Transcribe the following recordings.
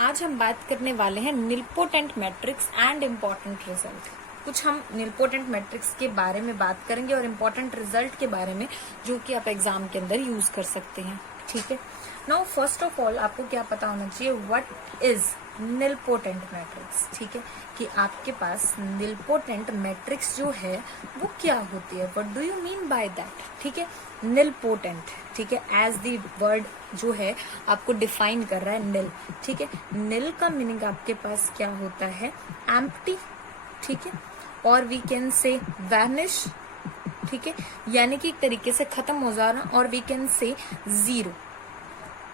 आज हम बात करने वाले हैं nilpotent matrix and important result. कुछ हम निलपोटेंट मैट्रिक्स के बारे में बात करेंगे और इम्पोर्टेंट रिजल्ट के बारे में जो कि आप एग्जाम के अंदर यूज कर सकते हैं। ठीक है, नाउ फर्स्ट ऑफ ऑल आपको क्या पता होना चाहिए, व्हाट इज निलपोटेंट मैट्रिक्स। ठीक है, कि आपके पास निलपोटेंट मैट्रिक्स जो है वो क्या होती है, what do you mean by that. ठीक है, निलपोटेंट, ठीक है, एज दी वर्ड जो है आपको डिफाइन कर रहा है निल। ठीक है, निल का मीनिंग आपके पास क्या होता है, एम्प्टी। ठीक है, और वी कैन से वैनिश। ठीक है, यानी कि एक तरीके से खत्म हो जाना, और we can say zero.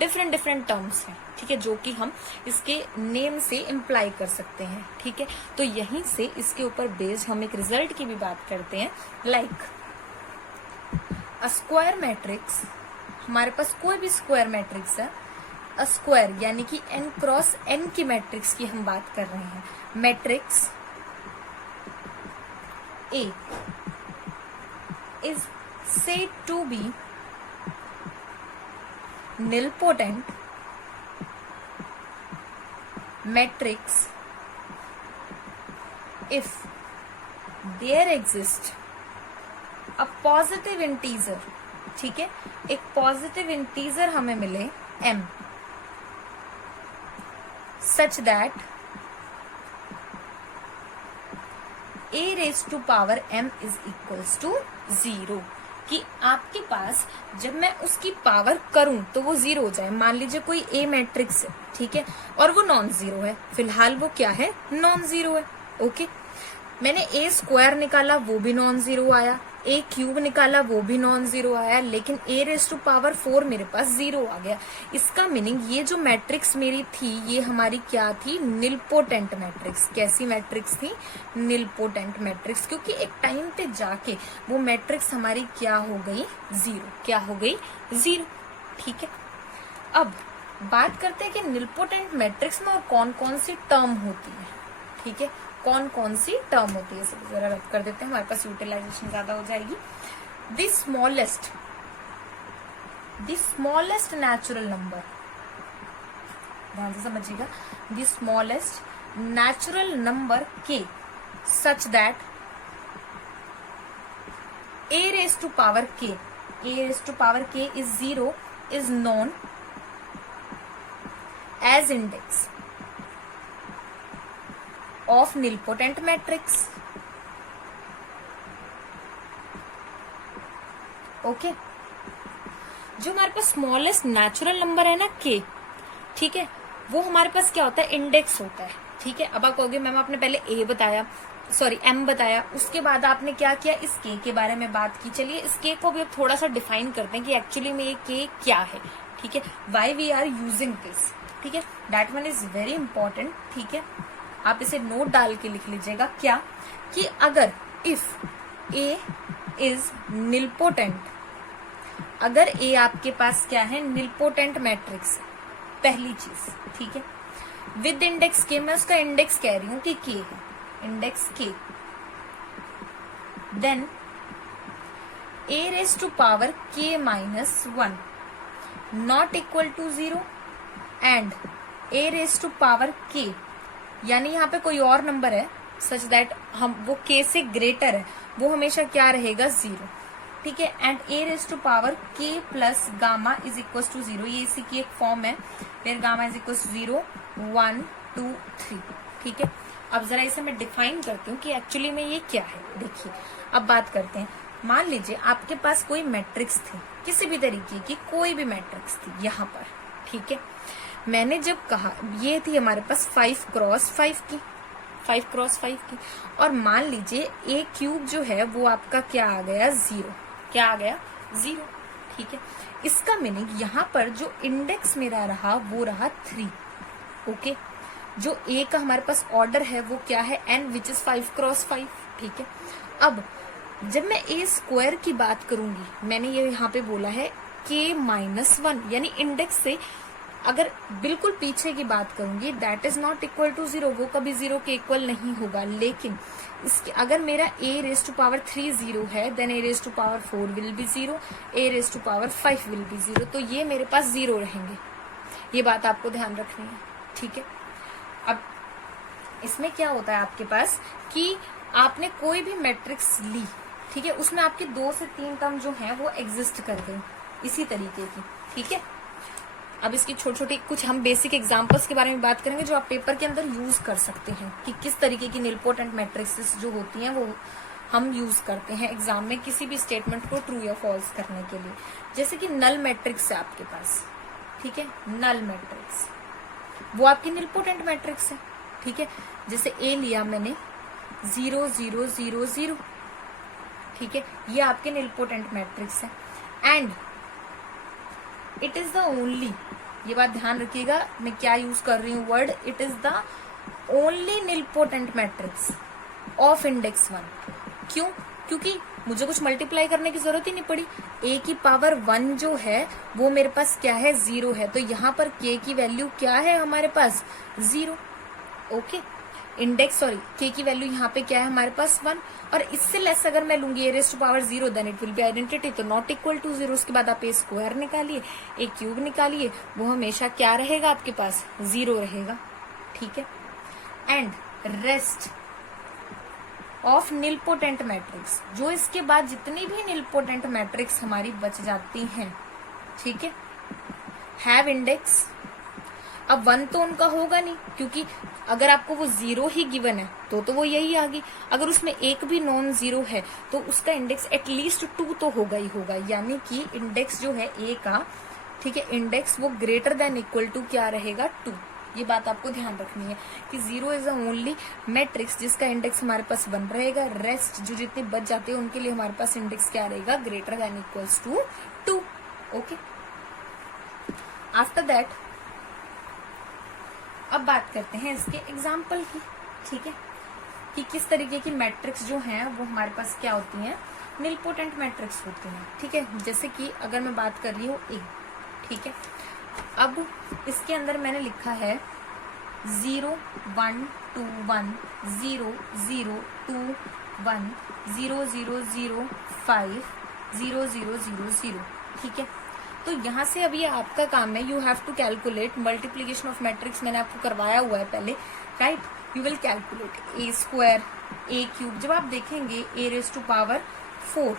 Different terms हैं, ठीक है, जो कि हम इसके नेम से इम्प्लाई कर सकते हैं। ठीक है, तो यहीं से इसके ऊपर बेस्ड हम एक रिजल्ट की भी बात करते हैं, लाइक अ स्क्वायर मैट्रिक्स। हमारे पास कोई भी स्क्वायर मैट्रिक्स है, अ स्क्वायर यानी कि n क्रॉस n की मैट्रिक्स की हम बात कर रहे हैं। Matrix A is said to be nilpotent matrix if there exists a positive integer। ठीक है, एक पॉजिटिव इंटीजर हमें मिले m such that a raised to power m is equals to 0। कि आपके पास जब मैं उसकी पावर करूं तो वो जीरो हो जाए। मान लीजिए कोई ए मैट्रिक्स है, ठीक है, और वो नॉन जीरो है, फिलहाल वो क्या है, नॉन जीरो है। ओके, मैंने ए स्क्वायर निकाला वो भी नॉन जीरो आया, ए क्यूब निकाला वो भी नॉन जीरो आया, लेकिन ए रेस टू पावर 4 मेरे पास जीरो आ गया। इसका मीनिंग ये जो मैट्रिक्स मेरी थी ये हमारी क्या थी, निलपोटेंट मैट्रिक्स। कैसी मैट्रिक्स थी, निलपोटेंट मैट्रिक्स, क्योंकि एक टाइम पे जाके वो मैट्रिक्स हमारी क्या हो गई, जीरो। क्या हो गई, जीरो। ठीक है, अब बात करते हैं कि निलपोटेंट मैट्रिक्स में और कौन कौन सी टर्म होती है। ठीक है, कौन कौन सी टर्म होती है, सब जरा रब कर देते हैं, हमारे पास यूटिलाइजेशन ज्यादा हो जाएगी। द स्मॉलेस्ट नेचुरल नंबर, ध्यान से समझिएगा, द स्मॉलेस्ट नेचुरल नंबर के such that a raised to power k is 0 is known as index of nilpotent matrix। Okay, जो हमारे पास स्मॉलेस्ट नेचुरल नंबर है ना k, ठीक है, वो हमारे पास क्या होता है, इंडेक्स होता है। ठीक है, अब आप कहोगे मैम आपने पहले a बताया, सॉरी m बताया, उसके बाद आपने क्या किया, इस k के बारे में बात की। चलिए इस k को भी अब थोड़ा सा डिफाइन करते हैं कि एक्चुअली में ये k क्या है। ठीक है, why we are using this. ठीक है, that one is very important. ठीक है, आप इसे नोट डाल के लिख लीजिएगा, क्या कि अगर इफ a इज निलपोटेंट, अगर a आपके पास क्या है, निलपोटेंट मैट्रिक्स, पहली चीज। ठीक है, विद इंडेक्स k, मैं उसका इंडेक्स कह रही हूं कि k है, index k, then a raise to power k minus 1 not equal to 0 and a raise to power k, यानी यहाँ पे कोई और नंबर है सच दैट हम वो k से ग्रेटर है, वो हमेशा क्या रहेगा, 0। ठीक है, and a raise to power k plus gamma is equal to 0, ये इसी की एक फॉर्म है, फिर गामा इज इक्वल 0 1 2 3। ठीक है, अब जरा इसे मैं डिफाइन करती हूँ कि एक्चुअली में ये क्या है। देखिए अब बात करते हैं, मान लीजिए आपके पास कोई मैट्रिक्स थी, किसी भी तरीके की कोई भी मैट्रिक्स थी यहाँ पर। ठीक है, मैंने जब कहा ये थी हमारे पास 5 क्रॉस 5 की, 5 क्रॉस 5 की, और मान लीजिए a क्यूब जो है वो आपका क्या आ गया, 0। क्या आ गया, 0। ठीक है, इसका मीनिंग यहाँ पर जो इंडेक्स मेरा रहा वो रहा 3। ओके, जो a का हमारे पास ऑर्डर है वो क्या है, n विच इज 5 क्रॉस 5। ठीक है, अब जब मैं a स्क्वायर की बात करूंगी, मैंने ये यहाँ पे बोला है k माइनस 1, यानी इंडेक्स से अगर बिल्कुल पीछे की बात करूंगी, that is not equal to 0, वो कभी 0 के इक्वल नहीं होगा। लेकिन इसके अगर मेरा a रेज टू पावर 3 0 है, then a raise to power 4 will be 0, a raise to power 5 will be 0, तो ये मेरे पास 0 रहेंगे। ये बात आपको ध्यान रखनी है। ठीक है। अब इसमें क्या होता है आपके पास कि आपने कोई भी मैट्रिक्स ली, ठीक है, उसमें आपके 2 से 3 टर्म जो है वो एग्जिस्ट कर गई इसी तरीके की, ठीक है। अब इसकी छोटी छोटी कुछ हम बेसिक एग्जांपल्स के बारे में बात करेंगे जो आप पेपर के अंदर यूज कर सकते हैं कि किस तरीके की निलपोटेंट मैट्रिक्सेस जो होती हैं वो हम यूज करते हैं एग्जाम में किसी भी स्टेटमेंट को ट्रू या फॉल्स करने के लिए। जैसे कि नल मैट्रिक्स है आपके पास, ठीक है, नल मैट्रिक्स वो आपकी निलपोटेंट मैट्रिक्स है, ठीक है। जैसे ए लिया मैंने 0 0 0 0, ठीक है, ये आपके निलपोटेंट मैट्रिक्स है। And it is the only, ये बात ध्यान रखिएगा मैं क्या यूज कर रही हूँ word, it is the only nilpotent matrix of index 1। क्यों? क्योंकि मुझे कुछ मल्टीप्लाई करने की जरूरत ही नहीं पड़ी। a की पावर 1 जो है वो मेरे पास क्या है, 0 है, तो यहाँ पर k की वैल्यू क्या है हमारे पास, 0। ओके, इंडेक्स सॉरी k की वैल्यू यहाँ पे क्या है हमारे पास 1, और इससे लेस अगर मैं लूंगी a⁻0 then it will be identity, तो नॉट इक्वल टू 0। उसके बाद आप a² निकालिए, a³ निकालिए, वो हमेशा क्या रहेगा आपके पास, 0 रहेगा, ठीक है। And rest of nilpotent matrix, जो इसके बाद जितनी भी निलपोटेंट मैट्रिक्स हमारी बच जाती हैं, ठीक है, हैव इंडेक्स। अब 1 तो उनका होगा नहीं, क्योंकि अगर आपको वो 0 ही गिवन है तो वो यही आ गई। अगर उसमें एक भी नॉन 0 है तो उसका इंडेक्स एटलीस्ट 2 तो होगा ही होगा, यानी कि इंडेक्स जो है ए का, ठीक है, इंडेक्स वो ग्रेटर देन इक्वल टू क्या रहेगा, 2। ये बात आपको ध्यान रखनी है कि 0 इज द ओनली मैट्रिक्स जिसका इंडेक्स हमारे पास 1 रहेगा। रेस्ट जो जितने बच जाते हैं उनके लिए हमारे पास इंडेक्स क्या रहेगा, greater than equals to 2। Okay, after that अब बात करते हैं इसके एग्जाम्पल की, ठीक है, कि किस तरीके की मैट्रिक्स जो हैं वो हमारे पास क्या होती हैं, निलपोटेंट मैट्रिक्स होती हैं, ठीक है। जैसे कि अगर मैं बात कर रही हूँ ए, ठीक है, अब इसके अंदर मैंने लिखा है 0 1 2 1 0 0 2 1 0 0 0 5 0 0 0 0, ठीक है। तो यहाँ से अभी आपका काम है, you have to calculate multiplication of matrix, मैंने आपको करवाया हुआ है पहले, right. You will calculate a² a³, जब आप देखेंगे a⁻4,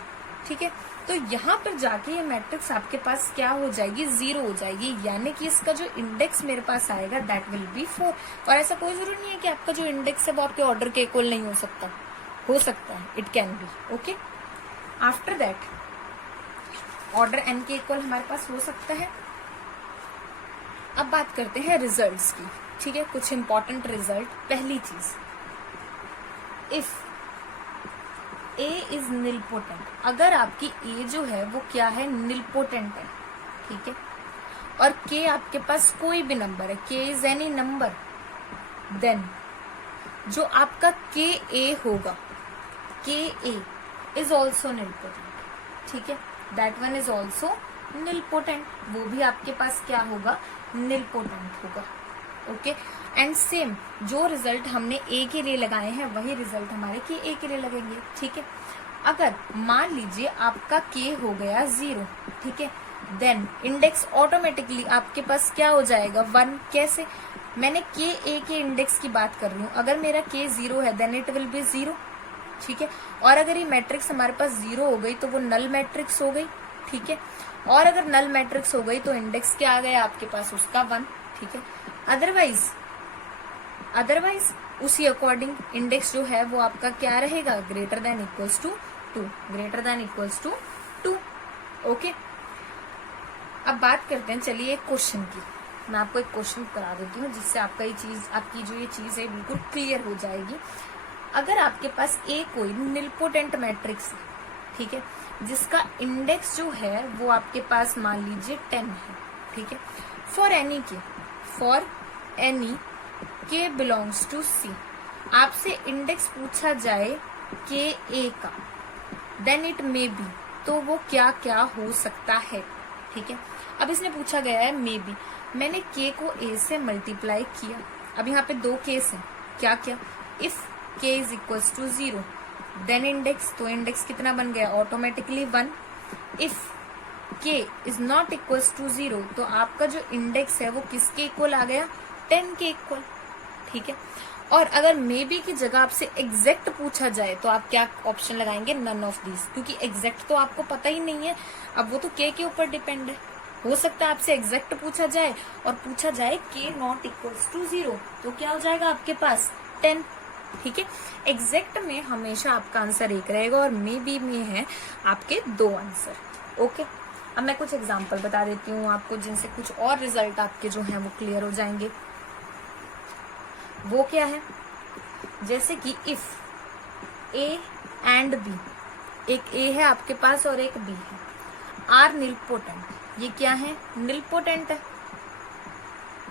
ठीक है, तो यहाँ पर जाके ये मैट्रिक्स आपके पास क्या हो जाएगी, 0 हो जाएगी, यानी कि इसका जो इंडेक्स मेरे पास आएगा दैट विल बी 4। और ऐसा कोई जरूरी नहीं है कि आपका जो इंडेक्स है वो आपके ऑर्डर के इक्वल नहीं हो सकता है, it can be. Okay, after that order n के इक्वल हमारे पास हो सकता है। अब बात करते हैं रिजल्ट्स की, ठीक है, कुछ इंपॉर्टेंट रिजल्ट। पहली चीज, इफ a इज निलपोटेंट, अगर आपकी a जो है वो क्या है, निलपोटेंट है, ठीक है, और k आपके पास कोई भी नंबर है, k is any number, then जो आपका ka होगा, ka इज ऑल्सो निलपोटेंट, ठीक है, that one is also nilpotent, वो भी आपके पास क्या होगा, निलपोटेंट होगा। ओके, एंड सेम जो रिजल्ट हमने ए के लिए लगाए हैं वही रिजल्ट हमारे के ए के लिए लगेंगे, ठीक है। अगर मान लीजिए आपका के हो गया 0, ठीक है, देन इंडेक्स ऑटोमेटिकली आपके पास क्या हो जाएगा, 1। कैसे, मैंने के ए के इंडेक्स की बात कर रही हूँ, अगर मेरा के 0 है देन इट विल बी 0, ठीक है। और अगर ये मैट्रिक्स हमारे पास 0 हो गई तो वो नल मैट्रिक्स हो गई, ठीक है। और अगर नल मैट्रिक्स हो गई तो इंडेक्स क्या आ गया आपके पास, उसका 1, ठीक है। अदरवाइज उसी अकॉर्डिंग इंडेक्स जो है वो आपका क्या रहेगा, greater than equals to 2, greater than equals to 2। Okay, अब बात करते हैं चलिए एक क्वेश्चन की। मैं आपको एक क्वेश्चन करा देती हूँ जिससे आपकी जो ये चीज है बिल्कुल क्लियर हो जाएगी। अगर आपके पास ए कोई निलपोटेंट मैट्रिक्स है, ठीक है, जिसका इंडेक्स जो है वो आपके पास मान लीजिए 10 है, ठीक है, फॉर एनी के बिलोंग्स टू सी, आपसे इंडेक्स पूछा जाए के ए का, देन इट मे बी, तो वो क्या क्या हो सकता है, ठीक है। अब इसने पूछा गया है मे बी, मैंने के को ए से मल्टीप्लाई किया। अब यहाँ पे 2 केस है, क्या क्या, if k is equals to 0 then index, तो इंडेक्स कितना बन गया, automatically 1। If k is not equals to 0, तो आपका जो इंडेक्स है वो किसके इक्वल आ गया, 10 के इक्वल, ठीक है। और अगर मे बी की जगह आपसे एग्जैक्ट पूछा जाए तो आप क्या ऑप्शन लगाएंगे, नन ऑफ दिस, क्योंकि एग्जैक्ट तो आपको पता ही नहीं है, अब वो तो के ऊपर डिपेंड है। हो सकता है आपसे एग्जैक्ट पूछा जाए और पूछा जाए के नॉट इक्वल्स टू 0, तो क्या हो जाएगा आपके पास 10, ठीक है। एग्जैक्ट में हमेशा आपका आंसर एक रहेगा और मे बी में है आपके 2 आंसर, ओके। अब मैं कुछ एग्जांपल बता देती हूँ आपको जिनसे कुछ और रिजल्ट आपके जो हैं वो क्लियर हो जाएंगे। वो क्या है, जैसे कि इफ ए एंड बी, एक ए है आपके पास और एक बी है, आर निलपोटेंट, ये क्या है, निलपोटेंट है,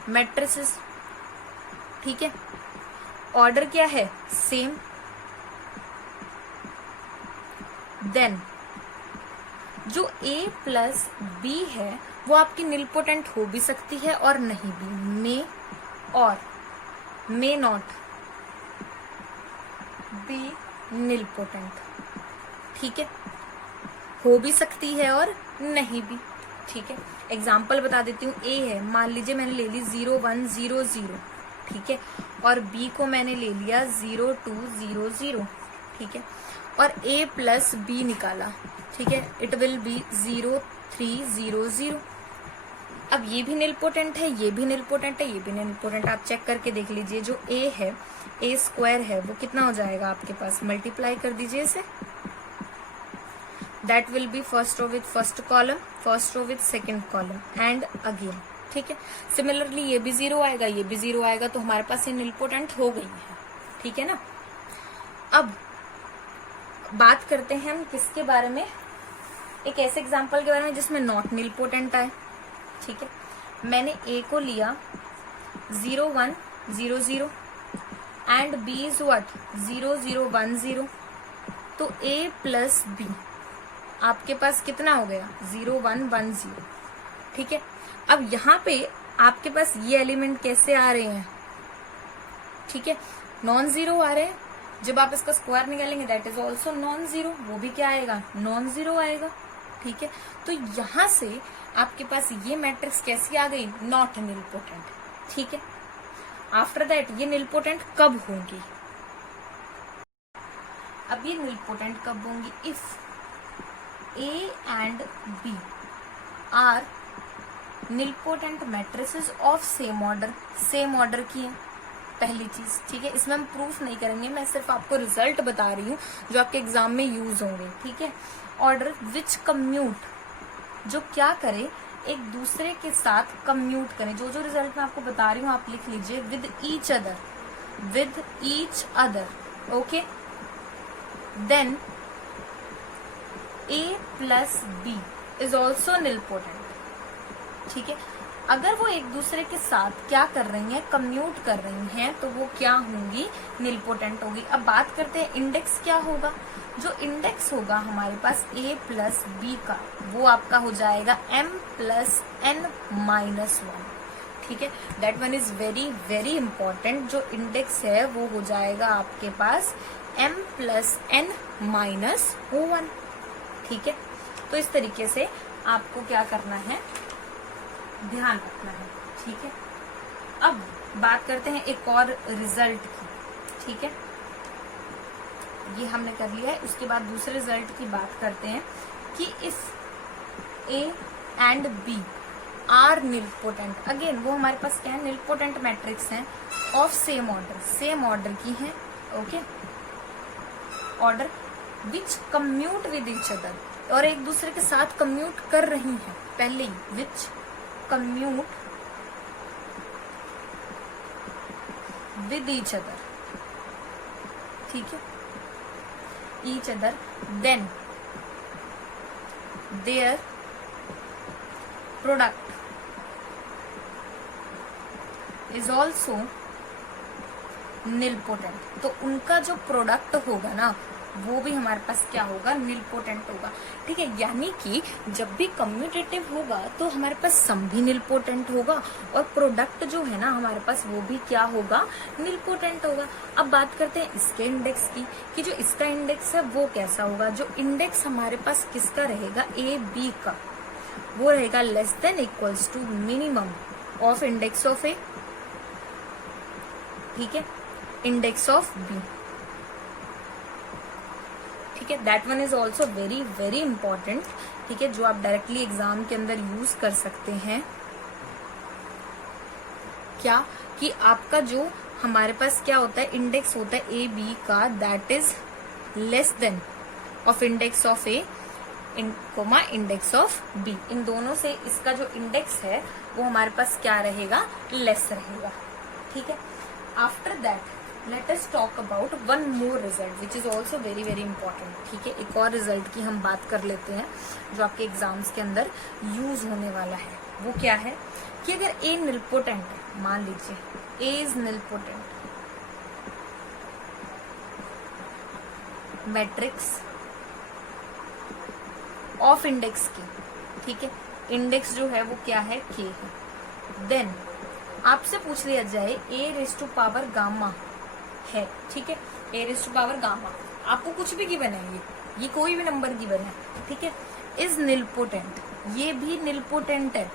मैट्रिसेस, ठीक है। ऑर्डर क्या है, सेम, देन जो ए प्लस बी है वो आपकी निलपोटेंट हो भी सकती है और नहीं भी, मे और मे नॉट बी निलपोटेंट, ठीक है, हो भी सकती है और नहीं भी, ठीक है। एग्जाम्पल बता देती हूँ, ए है, मान लीजिए मैंने ले ली 0 1 0 0, ठीक है, और बी को मैंने ले लिया 0 2 0 0, ठीक है, और a प्लस बी निकाला, ठीक है, इट विल बी 0 3 0 0। अब ये भी निलपोटेंट है, ये भी निलपोटेंट है, ये भी निलपोटेंट, आप चेक करके देख लीजिए। जो a है, a स्क्वायर है, वो कितना हो जाएगा आपके पास, मल्टीप्लाई कर दीजिए इसे, that will be first row with first column, first row with second column and again, ठीक है। सिमिलरली ये भी 0 आएगा, ये भी 0 आएगा, तो हमारे पास ये निलपोटेंट हो गई है, ठीक है ना। अब बात करते हैं हम किसके बारे में, एक ऐसे एग्जांपल के बारे में जिसमें नॉट निलपोटेंट आए, ठीक है। मैंने ए को लिया 0 1 0 0 एंड बी इज व्हाट 0 0 1 0, तो a प्लस बी आपके पास कितना हो गया 0 1 1 0, ठीक है। अब यहाँ पे आपके पास ये एलिमेंट कैसे आ रहे हैं, ठीक है, नॉन जीरो आ रहे हैं। जब आप इसका स्क्वायर निकालेंगे that is also non zero, वो भी क्या आएगा, नॉन जीरो आएगा, ठीक है। तो यहां से आपके पास ये मैट्रिक्स कैसी आ गई, नॉट निलपोटेंट, ठीक है। आफ्टर दैट ये निलपोटेंट कब होंगी, अब ये निलपोटेंट कब होंगी, if A and B are nilpotent matrices of same order, same order की है पहली चीज, ठीक है। इसमें हम प्रूफ नहीं करेंगे, मैं सिर्फ आपको रिजल्ट बता रही हूँ जो आपके एग्जाम में यूज होंगे, ठीक है। ऑर्डर विच कम्यूट, जो क्या करे, एक दूसरे के साथ कम्यूट करें, जो जो रिजल्ट मैं आपको बता रही हूँ आप लिख लीजिए, with each other, with each other, okay. Then A plus B is also nilpotent, ठीक है। अगर वो एक दूसरे के साथ क्या कर रही हैं, कम्यूट कर रही हैं, तो वो क्या होंगी, निलपोटेंट होगी। अब बात करते हैं इंडेक्स क्या होगा, जो इंडेक्स होगा हमारे पास a प्लस बी का, वो आपका हो जाएगा m प्लस n माइनस 1, ठीक है। That one is very very important, जो इंडेक्स है वो हो जाएगा आपके पास m प्लस n माइनस 1, ठीक है। तो इस तरीके से आपको क्या करना है, ध्यान रखना है, ठीक है। अब बात करते हैं एक और रिजल्ट की, ठीक है, ये हमने कर लिया है। उसके बाद दूसरे रिजल्ट की बात करते हैं कि if A and B are nilpotent, again वो हमारे पास क्या है, निलपोटेंट मैट्रिक्स हैं of same order, same order की हैं, okay, order which commute with each other, और एक दूसरे के साथ कम्यूट कर रही हैं पहले ही, which commute with each other, ठीक है, each other, then their product is also nilpotent, तो उनका जो प्रोडक्ट होगा ना वो भी हमारे पास क्या होगा, निलपोटेंट होगा, ठीक है। यानी कि जब भी कम्यूटेटिव होगा तो हमारे पास सम भी निलपोटेंट होगा और प्रोडक्ट जो है ना हमारे पास वो भी क्या होगा, निलपोटेंट होगा। अब बात करते हैं इसके इंडेक्स की, कि जो इसका इंडेक्स है वो कैसा होगा। जो इंडेक्स हमारे पास किसका रहेगा, ए बी का, वो रहेगा less than equals to minimum of index of A, ठीक है, इंडेक्स ऑफ बी, ठीक है, that one is also very very important, ठीक है, जो आप डायरेक्टली एग्जाम के अंदर यूज कर सकते हैं। क्या कि आपका जो हमारे पास क्या होता है, इंडेक्स होता है ए बी का, that is less than of index of A comma index of B, इन दोनों से इसका जो इंडेक्स है वो हमारे पास क्या रहेगा, लेस रहेगा, ठीक है। After that let us talk about one more result which is also very very important, ठीक है। एक और रिजल्ट की हम बात कर लेते हैं जो आपके एग्जाम्स के अंदर यूज होने वाला है। वो क्या है कि अगर ए निलपोटेंट है, मान लीजिए A is nilpotent, matrix of index के, ठीक है, इंडेक्स जो है वो क्या है, के है, देन आपसे पूछ लिया जाए ए रेज टू पावर गामा है, ठीक है, ए रेज टू पावर गामा, आपको कुछ भी गिवन है, ये कोई भी नंबर गिवन है, ठीक है, इज निलपोटेंट, ये भी निलपोटेंट है।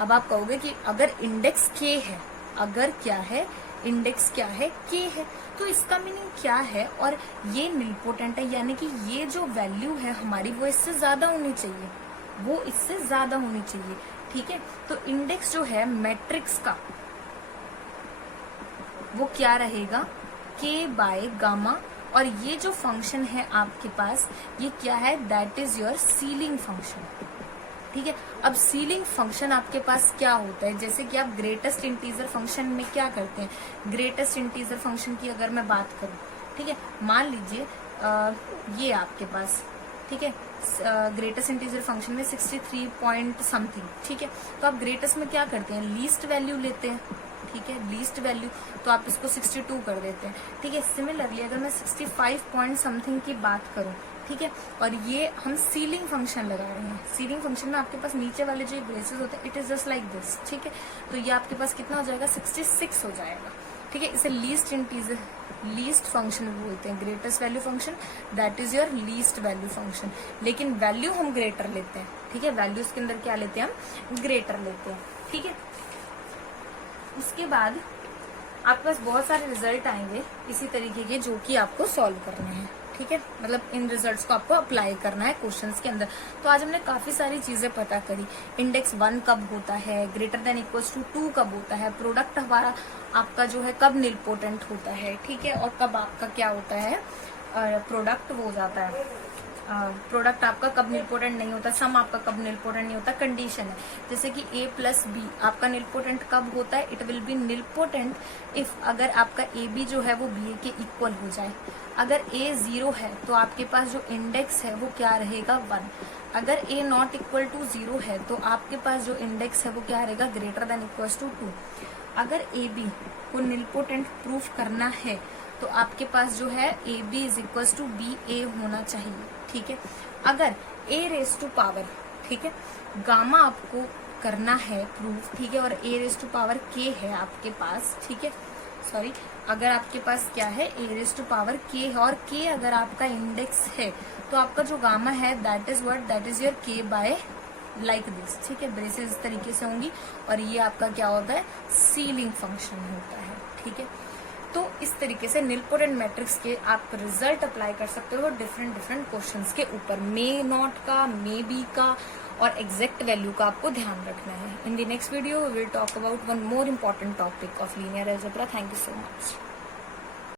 अब आप कहोगे कि अगर इंडेक्स के है, अगर क्या है, इंडेक्स क्या है, के है, तो इसका मीनिंग क्या है, और ये निलपोटेंट है, यानी कि ये जो वैल्यू है हमारी वो इससे ज्यादा होनी चाहिए, वो इससे ज्यादा होनी चाहिए, ठीक है। तो इंडेक्स जो है मैट्रिक्स का वो क्या रहेगा, के बाय गामा, और ये जो फंक्शन है आपके पास ये क्या है, that is your ceiling function, ठीक है। अब सीलिंग फंक्शन आपके पास क्या होता है, जैसे कि आप ग्रेटेस्ट इंटीजर फंक्शन में क्या करते हैं, ग्रेटेस्ट इंटीजर फंक्शन की अगर मैं बात करूं, ठीक है, मान लीजिए ये आपके पास, ठीक है, ग्रेटेस्ट इंटीजर फंक्शन में 63 पॉइंट समथिंग, ठीक है, तो आप ग्रेटेस्ट में क्या करते हैं, लीस्ट वैल्यू लेते हैं, ठीक है, लीस्ट वैल्यू, तो आप इसको 62 कर देते हैं, ठीक है। सिमिलरली अगर मैं 65 पॉइंट समथिंग की बात करूं, ठीक है, और ये हम सीलिंग फंक्शन लगा रहे हैं, सीलिंग फंक्शन में आपके पास नीचे वाले जो ब्रेसेस होते हैं it is just like this, ठीक है, तो ये आपके पास कितना हो जाएगा, 66 हो जाएगा, ठीक है। इसे लीस्ट इंटीजर, लीस्ट फंक्शन बोलते हैं, greatest value function, that is your least value function, लेकिन वैल्यू हम ग्रेटर लेते हैं, ठीक है, वैल्यूज के अंदर क्या लेते हैं, हम ग्रेटर लेते हैं, ठीक है। उसके बाद आपके पास बहुत सारे रिजल्ट आएंगे इसी तरीके के जो कि आपको सॉल्व करने हैं, ठीक है, मतलब इन रिजल्ट्स को आपको अप्लाई करना है क्वेश्चंस के अंदर। तो आज हमने काफी सारी चीजें पता करी, इंडेक्स 1 कब होता है, ग्रेटर देन इक्वल्स टू 2 कब होता है, प्रोडक्ट हमारा आपका जो है कब निलपोटेंट होता है, ठीक है, और कब आपका क्या होता है, प्रोडक्ट वो हो जाता है, प्रोडक्ट आपका कब निलपोटेंट नहीं होता, सम आपका कब निलपोटेंट नहीं होता, कंडीशन है, जैसे कि a प्लस बी आपका निलपोटेंट कब होता है, it will B nilpotent if अगर आपका ए बी जो है वो बी के इक्वल हो जाए, अगर a 0 है तो आपके पास जो इंडेक्स है वो क्या रहेगा, 1, अगर a नॉट इक्वल टू 0 है तो आपके पास जो इंडेक्स है वो क्या रहेगा, ग्रेटर देन इक्वल टू 2, अगर ए बी को निलपोटेंट प्रूफ करना है तो आपके पास जो है A B is equal to B A होना चाहिए, ठीक है। अगर ए रेस टू पावर, ठीक है, गामा आपको करना है प्रूफ, ठीक है, और ए रेस टू पावर के है आपके पास, ठीक है, सॉरी, अगर आपके पास क्या है, ए रेस टू पावर के है, और के अगर आपका इंडेक्स है तो आपका जो गामा है that is what, that is your के बाय लाइक दिस, ठीक है, ब्रेसेस इस तरीके से होंगी, और ये आपका क्या होता है, सीलिंग फंक्शन होता है, ठीक है। तो इस तरीके से निलपोटेंट मैट्रिक्स के आप रिजल्ट अप्लाई कर सकते हो डिफरेंट डिफरेंट क्वेश्चंस के ऊपर, मे नॉट का, मे बी का, और एग्जैक्ट वैल्यू का आपको ध्यान रखना है। In the next video we will talk about one more important topic of linear algebra. Thank you so much.